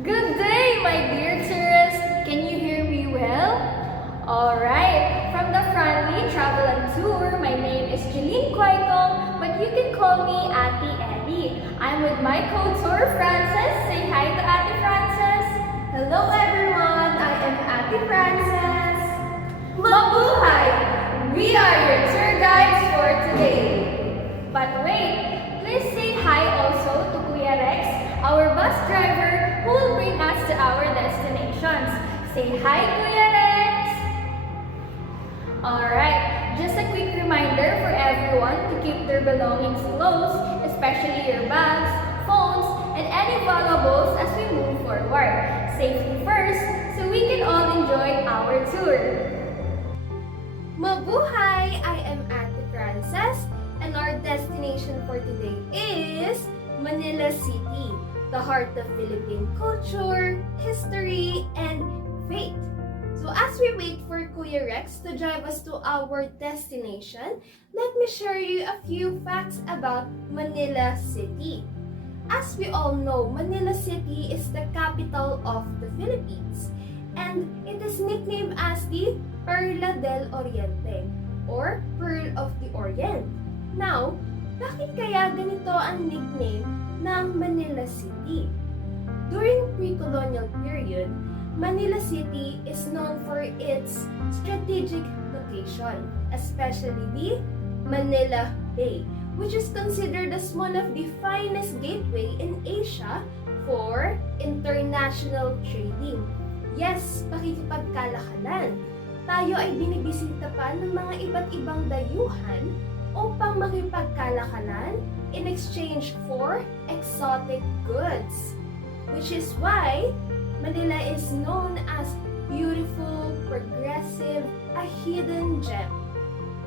Good day, my dear tourists! Can you hear me well? Alright, from the Friendly Travel and Tour, my name is Jeline Kwaikong, but you can call me Ate Eddie. I'm with my co-tour, Frances. Say hi to Ate Frances. Hello everyone, I am Ate Frances. Mabuhay! We are your tour guides for today. But wait, please say hi also to Kuya Rex, our bus driver who will bring us to our destinations. Say hi, Kuya Rex! Alright, just a quick reminder for everyone to keep their belongings close, especially your bags, phones, and any valuables as we move forward. Safety first, so we can all enjoy our tour. Mabuhay! I am Ate Frances, and our destination for today is Manila City, the heart of Philippine culture, history, and faith. So as we wait for Kuya Rex to drive us to our destination, let me share you a few facts about Manila City. As we all know, Manila City is the capital of the Philippines, and it is nicknamed as the Perla del Oriente or Pearl of the Orient. Now, bakit kaya ganito ang nickname ng Manila City? During pre-colonial period, Manila City is known for its strategic location, especially the Manila Bay, which is considered as one of the finest gateway in Asia for international trading. Yes, pakikipagkalakalan. Tayo ay binibisita pa ng mga iba't ibang dayuhan upang makipagkalakalan in exchange for exotic goods. Which is why Manila is known as beautiful, progressive, a hidden gem.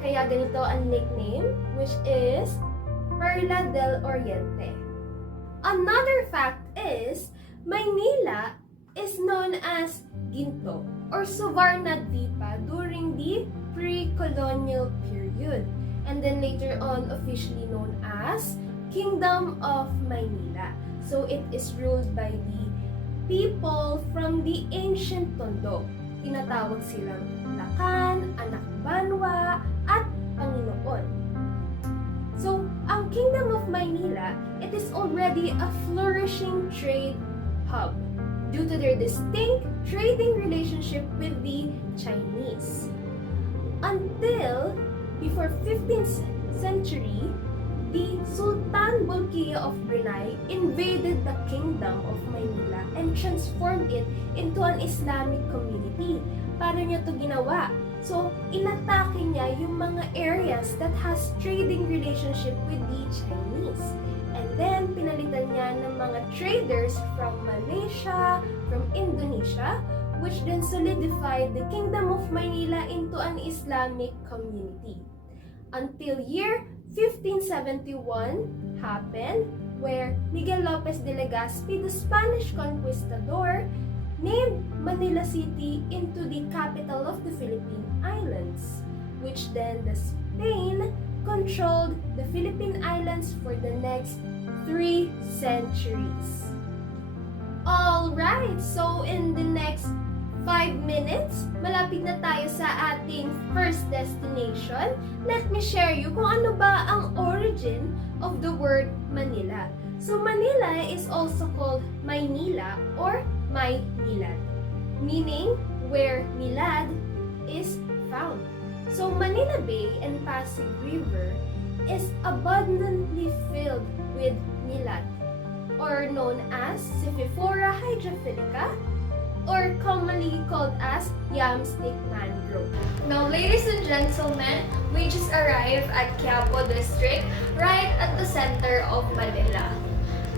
Kaya ganito ang nickname, which is Perla del Oriente. Another fact is, Maynila is known as Ginto or Suvarnadvipa during the pre-colonial period, and then later on officially known as Kingdom of Maynila. So it is ruled by the people from the ancient Tondo. Tinatawag silang Lakan, Anak Banwa, at Panginoon. So, ang Kingdom of Maynila, it is already a flourishing trade hub due to their distinct trading relationship with the Chinese. Until before 15th century, the Sultan Bolkiah of Brunei invaded the Kingdom of Manila and transformed it into an Islamic community. Paano niya to ginawa? So, inatake niya yung mga areas that has trading relationship with the Chinese. And then, pinalitan niya ng mga traders from Malaysia, from Indonesia, which then solidified the Kingdom of Manila into an Islamic community. Until year 1571 happened, where Miguel Lopez de Legazpi, the Spanish conquistador, named Manila City into the capital of the Philippine Islands, which then the Spain controlled the Philippine Islands for the next 3 centuries. Alright, so in the next 5 minutes, malapit na tayo sa ating first destination. Let me share you kung ano ba ang origin of the word Manila. So Manila is also called Maynila or Maynilad, meaning where Milad is found. So Manila Bay and Pasig River is abundantly filled with milad, or known as Siphiphora hydrophilica, or commonly called as yamstick mangrove. Now, ladies and gentlemen, we just arrived at Quiapo district, right at the center of Manila.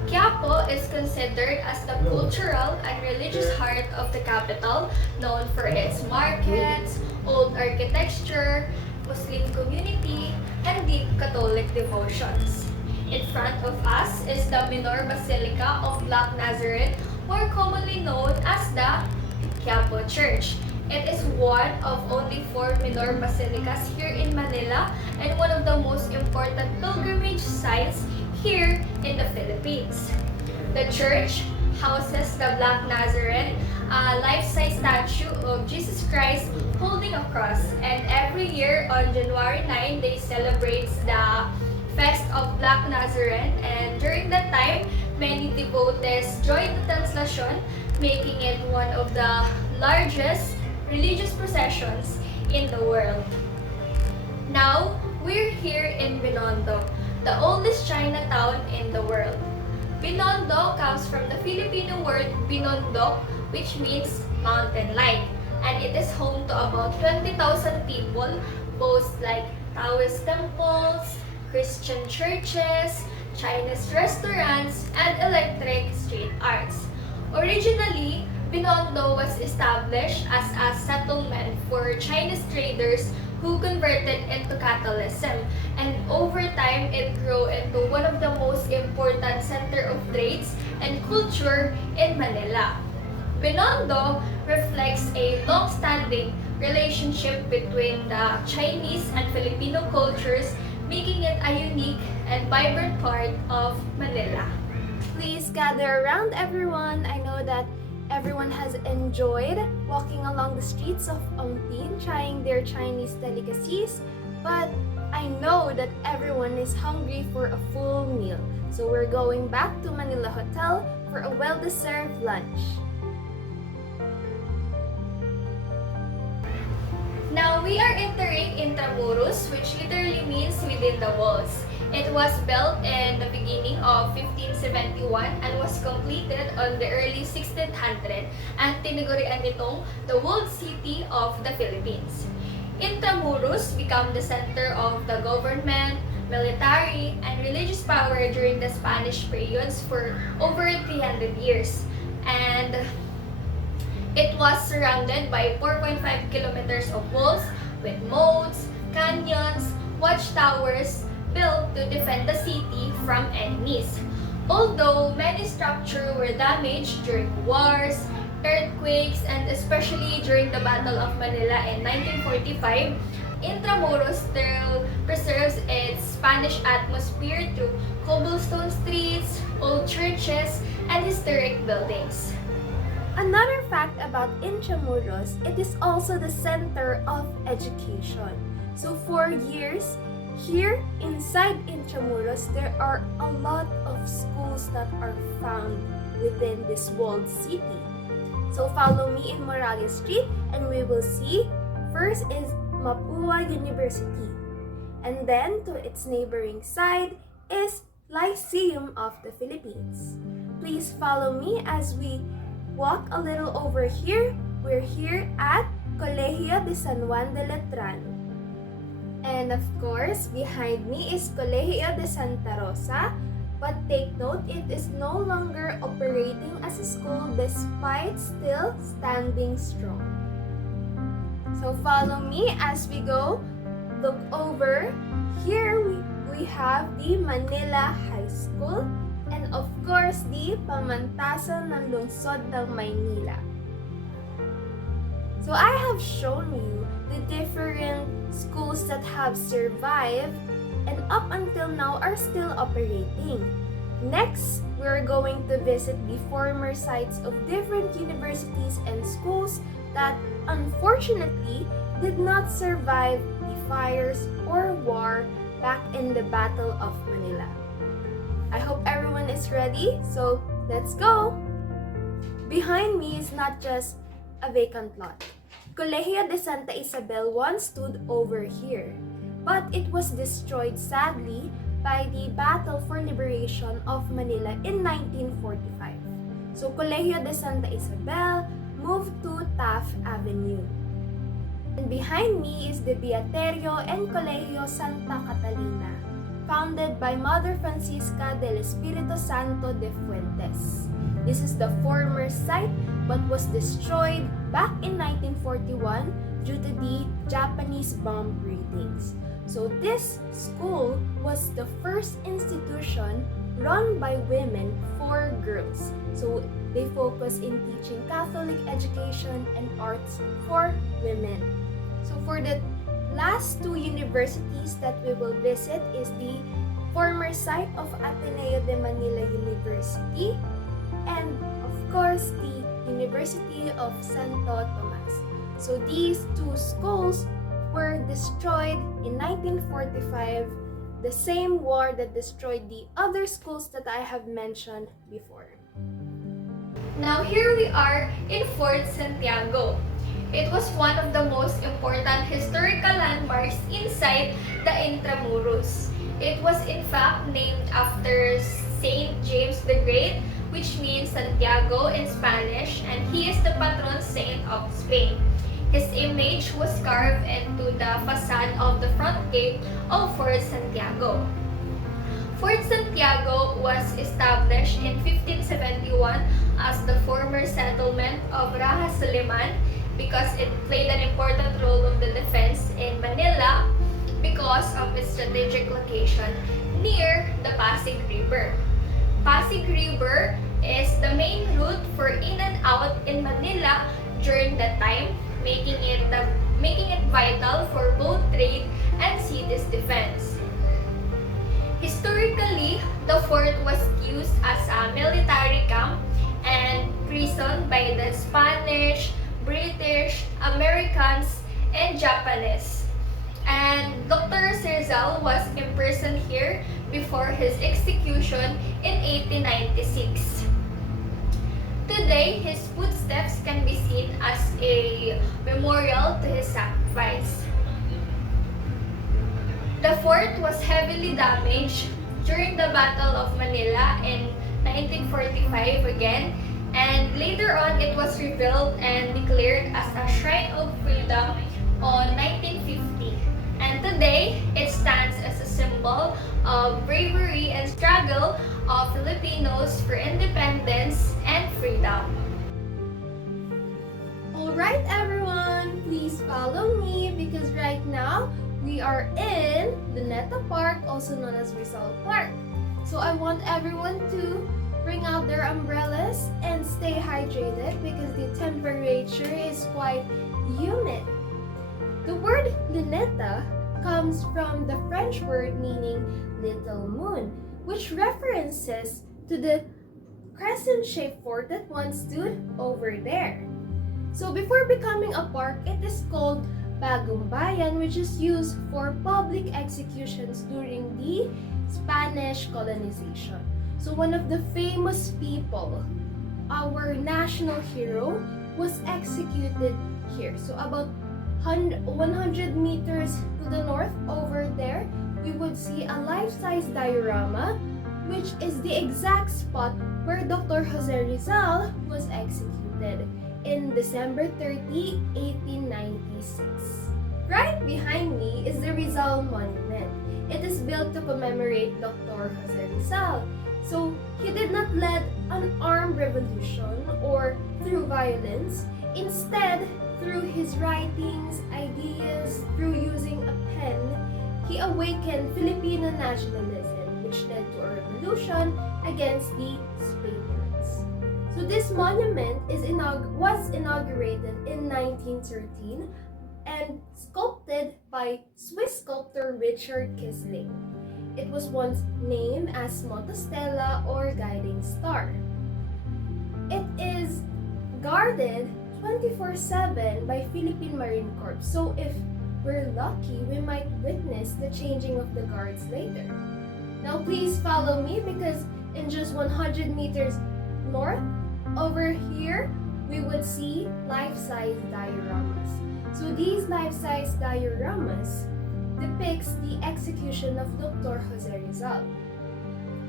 Quiapo is considered as the cultural and religious heart of the capital, known for its markets, old architecture, Muslim community, and deep Catholic devotions. In front of us is the Minor Basilica of Black Nazareth, more commonly known as the Quiapo Church. It is one of only 4 minor basilicas here in Manila and one of the most important pilgrimage sites here in the Philippines. The church houses the Black Nazareth, a life-size statue of Jesus Christ holding a cross. And every year on January 9, they celebrate the Fest of Black Nazareth. And during that time, many devotees join the Translation, making it one of the largest religious processions in the world. Now, we're here in Binondo, the oldest Chinatown in the world. Binondo comes from the Filipino word Binondo, which means mountain-like, and it is home to about 20,000 people, boasts like Taoist temples, Christian churches, Chinese restaurants, and electric street arts. Originally, Binondo was established as a settlement for Chinese traders who converted into Catholicism, and over time it grew into one of the most important center of trades and culture in Manila. Binondo reflects a long-standing relationship between the Chinese and Filipino cultures, making it a unique and vibrant part of Manila. Please gather around, everyone. I know that everyone has enjoyed walking along the streets of Ongpin, trying their Chinese delicacies, but I know that everyone is hungry for a full meal. So we're going back to Manila Hotel for a well-deserved lunch. Now we are entering Intramuros, which literally means within the walls. It was built in the beginning of 1571 and was completed on the early 1600 and tinagurian itong the walled city of the Philippines. Intramuros became the center of the government, military, and religious power during the Spanish periods for over 300 years. And it was surrounded by 4.5 kilometers of walls with moats, canyons, watchtowers built to defend the city from enemies. Although many structures were damaged during wars, earthquakes, and especially during the Battle of Manila in 1945, Intramuros still preserves its Spanish atmosphere through cobblestone streets, old churches, and historic buildings. Another fact about Intramuros, it is also the center of education. So for years, here inside Intramuros, there are a lot of schools that are found within this walled city. So follow me in Moralia Street and we will see, first is Mapua University. And then to its neighboring side is Lyceum of the Philippines. Please follow me as we walk a little over here. We're here at Colegio de San Juan de Letran. And of course, behind me is Colegio de Santa Rosa. But take note, it is no longer operating as a school despite still standing strong. So follow me as we go. Look over. Here we have the Manila High School. And of course, the pamantasan ng lungsod ng Maynila. So I have shown you the different schools that have survived and up until now are still operating. Next, we're going to visit the former sites of different universities and schools that unfortunately did not survive the fires or war back in the Battle of Manila. I hope everyone is ready, so let's go! Behind me is not just a vacant lot. Colegio de Santa Isabel once stood over here, but it was destroyed sadly by the Battle for Liberation of Manila in 1945. So Colegio de Santa Isabel moved to Taft Avenue. And behind me is the Beaterio and Colegio Santa Catalina, founded by Mother Francisca del Espiritu Santo de Fuentes. This is the former site but was destroyed back in 1941 due to the Japanese bomb ratings. So this school was the first institution run by women for girls. So they focus in teaching Catholic education and arts for women. So for the last two universities that we will visit is the former site of Ateneo de Manila University and of course, the University of Santo Tomas. So these two schools were destroyed in 1945, the same war that destroyed the other schools that I have mentioned before. Now here we are in Fort Santiago. It was one of the most important historical landmarks inside the Intramuros. It was in fact named after Saint James the Great, which means Santiago in Spanish, and he is the patron saint of Spain. His image was carved into the facade of the front gate of Fort Santiago. Fort Santiago was established in 1571 as the former settlement of Raja Suleman because it played an important role of the defense in Manila because of its strategic location near the Pasig River. Pasig River is the main route for in and out in Manila during that time, making it vital for both trade and city's defense. Historically, the fort was used as a military camp and prison by the Spanish, British, Americans, and Japanese. And Dr. Rizal was imprisoned here before his execution in 1896. Today, his footsteps can be seen as a memorial to his sacrifice. The fort was heavily damaged during the Battle of Manila in 1945 again, and later on it was rebuilt and declared as a Shrine of Freedom on 1950. And today, it stands as a symbol of bravery and struggle of Filipinos for independence and freedom. Alright everyone, please follow me because right now we are in Luneta Park, also known as Rizal Park. So I want everyone to bring out their umbrellas and stay hydrated because the temperature is quite humid. The word luneta comes from the French word meaning little moon, which references to the crescent-shaped fort that once stood over there. So before becoming a park, it is called Bagong Bayan, which is used for public executions during the Spanish colonization. So one of the famous people, our national hero, was executed here. So about 100 meters to the north over there, we would see a life-size diorama, which is the exact spot where Dr. Jose Rizal was executed in December 30, 1896. Right behind me is the Rizal Monument. It is built to commemorate Dr. Jose Rizal. So he did not lead an armed revolution or through violence. Instead, through his writings, ideas, through using a pen, he awakened Filipino nationalism, which led to a revolution against the Spaniards. So this monument was inaugurated in 1913 and sculpted by Swiss sculptor Richard Kisling. It was once named as Motostella or Guiding Star. It is guarded 24/7 by Philippine Marine Corps. So if we're lucky, we might witness the changing of the guards later. Now please follow me because in just 100 meters north, over here, we would see life-size dioramas. So these life-size dioramas depicts the execution of Dr. Jose Rizal.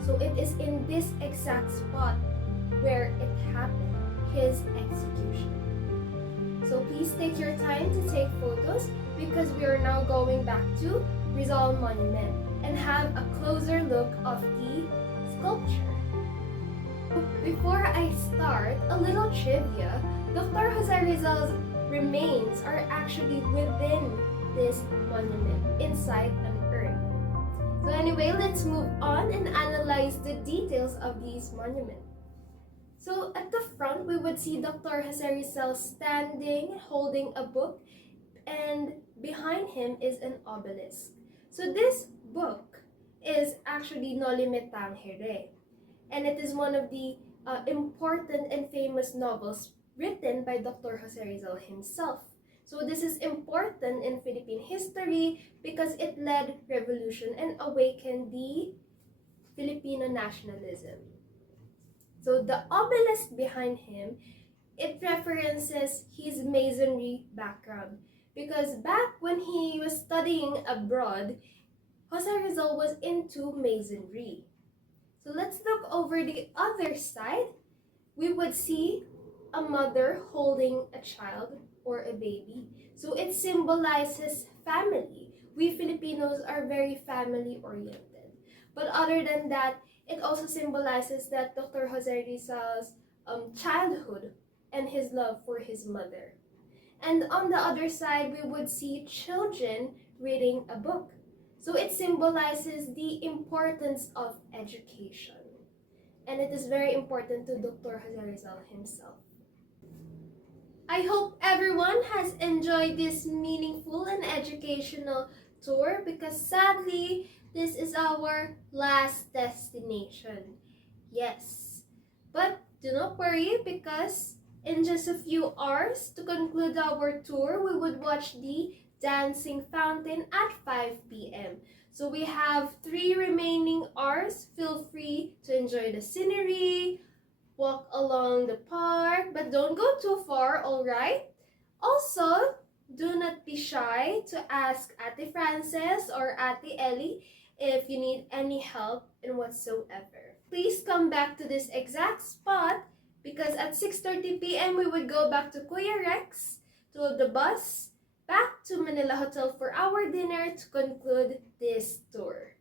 So it is in this exact spot where it happened, his execution. So please take your time to take photos because we are now going back to Rizal Monument and have a closer look of the sculpture. Before I start, a little trivia. Dr. Jose Rizal's remains are actually within this monument, inside an urn. So anyway, let's move on and analyze the details of these monuments. So at the front, we would see Dr. Jose Rizal standing, holding a book, and behind him is an obelisk. So this book is actually Noli Me Tangere, and it is one of the important and famous novels written by Dr. Jose Rizal himself. So this is important in Philippine history because it led revolution and awakened the Filipino nationalism. So the obelisk behind him, it references his masonry background because back when he was studying abroad, Jose Rizal was into masonry. So let's look over the other side. We would see a mother holding a child or a baby. So it symbolizes family. We Filipinos are very family oriented. But other than that, it also symbolizes that Dr. Jose Rizal's childhood and his love for his mother. And on the other side, we would see children reading a book. So it symbolizes the importance of education. And it is very important to Dr. Jose Rizal himself. I hope everyone has enjoyed this meaningful and educational tour because sadly, this is our last destination. Yes, but do not worry because in just a few hours to conclude our tour, we would watch the dancing fountain at 5 p.m. So we have 3 remaining hours. Feel free to enjoy the scenery, walk along the park, but don't go too far, alright? Also, do not be shy to ask Ate Frances or Ate Ellie if you need any help in whatsoever. Please come back to this exact spot because at 6:30 p.m. we would go back to Kuya Rex to the bus back to Manila Hotel for our dinner to conclude this tour.